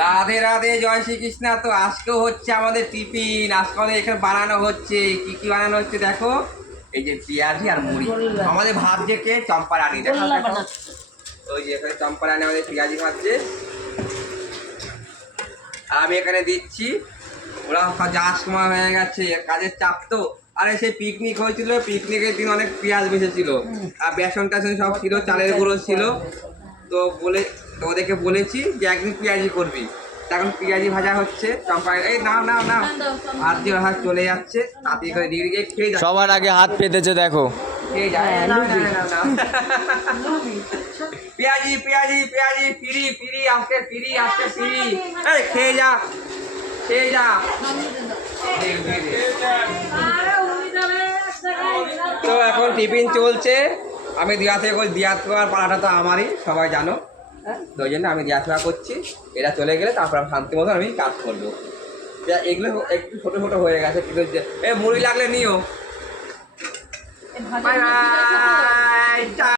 রাধে রাধে, জয় শ্রীকৃষ্ণ। তো আজকেও হচ্ছে আমাদের টিফিন। আজকে আমাদের এখানে বানানো হচ্ছে, কি কি বানানো হচ্ছে দেখো। এই যে পেঁয়াজি আর মুড়ি। আমাদের ভাবছে কে? চম্পা রানী। দেখো দেখো, ওই যে এখানে চম্পা রানী আমাদের পেঁয়াজি ভাবছে, আর আমি এখানে দিচ্ছি। ওরা যাওয়ার সময় হয়ে গেছে, কাজের চাপ তো। আরে সেই পিকনিক হয়েছিল, পিকনিকের দিন অনেক পেঁয়াজ বেঁচেছিল, আর বেসন টেসন সব ছিল, চালের গুঁড়ো ছিল। তো ওদেরকে বলেছি যে একদিন পেঁয়াজি করবি। এখন পেঁয়াজি ভাজা হচ্ছে। চম্পা এই নাও নাও নাও, হাত দিয়ে হাত চলে যাচ্ছে, তাড়াতাড়ি করে দিয়ে দিয়ে খেয়ে যাচ্ছে। সবার আগে হাত পেতেছে দেখো। খেয়ে যায়, নাও নাও নাও নাও। পেঁয়াজি পেঁয়াজি পেঁয়াজি, ফ্রি ফ্রি, আজকে ফ্রি, আজকে ফ্রি। এই খেয়ে যা, খেয়ে যা। তো এখন টিফিন চলছে। আমি দিয়া থেকে দিয়া থাকার পাড়াটা তো আমারই, সবাই জানো। তো ওই জন্য আমি দিয়া থাকা করছি। এরা চলে গেলে তারপর শান্তি মতো আমি কাজ করবো। এগুলো একটু ছোটো ছোটো হয়ে গেছে, কিন্তু মুড়ি লাগলে নিও। Bye bye.